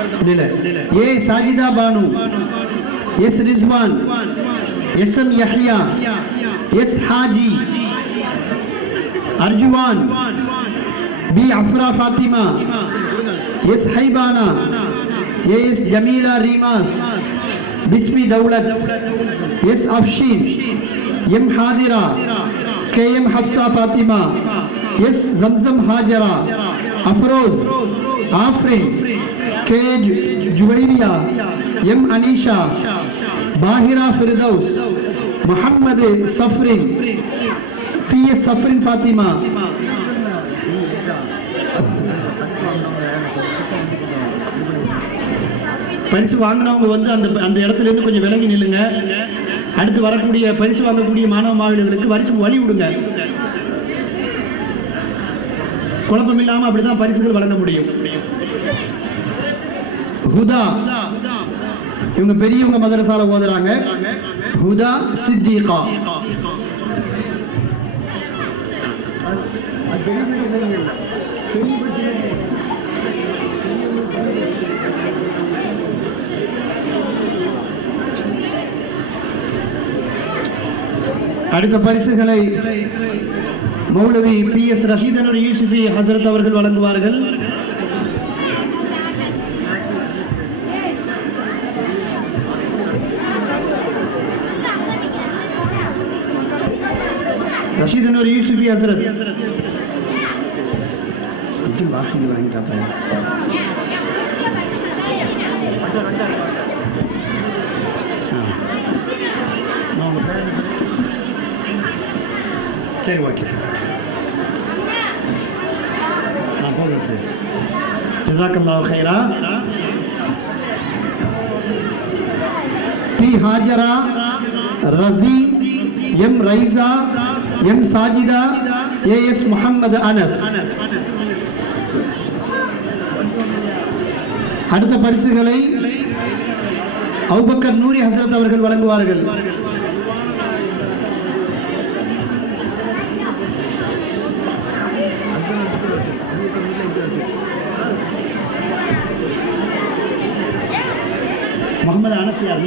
ए Sajida Banu, S Rizwan, SM Yahiya, S Haji, Arjuvan, B Afra Fatima, S Haibana, S Jamila Reemas, Bismi Daulat, S Afsheen, M Hadira, K M Hafsa Fatima, S Zamzam Hajra, Afroz, Afreen, K Juvairiya, M Anisha, Bahira Firdaus, Mohammed Safreen, P S Safreen Fatima. பரிசு வாங்கினவங்க வந்து அந்த இடத்துலேருந்து கொஞ்சம் விலகி நில்லுங்க. அடுத்து வரக்கூடிய பரிசு வாங்கக்கூடிய மாணவ மாணவிகளுக்கு வரிசை வழி விடுங்க. குழப்பம் இல்லாமல் அப்படி தான் பரிசுகள் வழங்க முடியும். ஹுதா, இவங்க பெரியவங்க மதரசால ஓதுறாங்க. ஹுதா சித்திகா. அடுத்த பரிசுகளை மௌலவி பி எஸ் ரஷீதன் யூசுஃபி ஹசரத் அவர்கள் வழங்குவார்கள். रशीदन और यूसुफी हजरत சரி ஓகே போதும் சார். ஜஸாக்கல்லாஹு கைரா. B Hajara, Raseem, M Raisa, M Sajida, AS Muhammad Anas. அடுத்த பரிசுகளை அபூபக்கர் நூரி ஹசரத் அவர்கள் வழங்குவார்கள். முகமது அனஸ் யார்?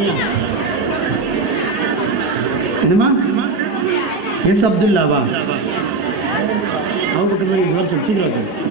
என்னமா? எஸ் அப்துல்லாவா? அபூபக்கர் நூரி சீக்கிரம்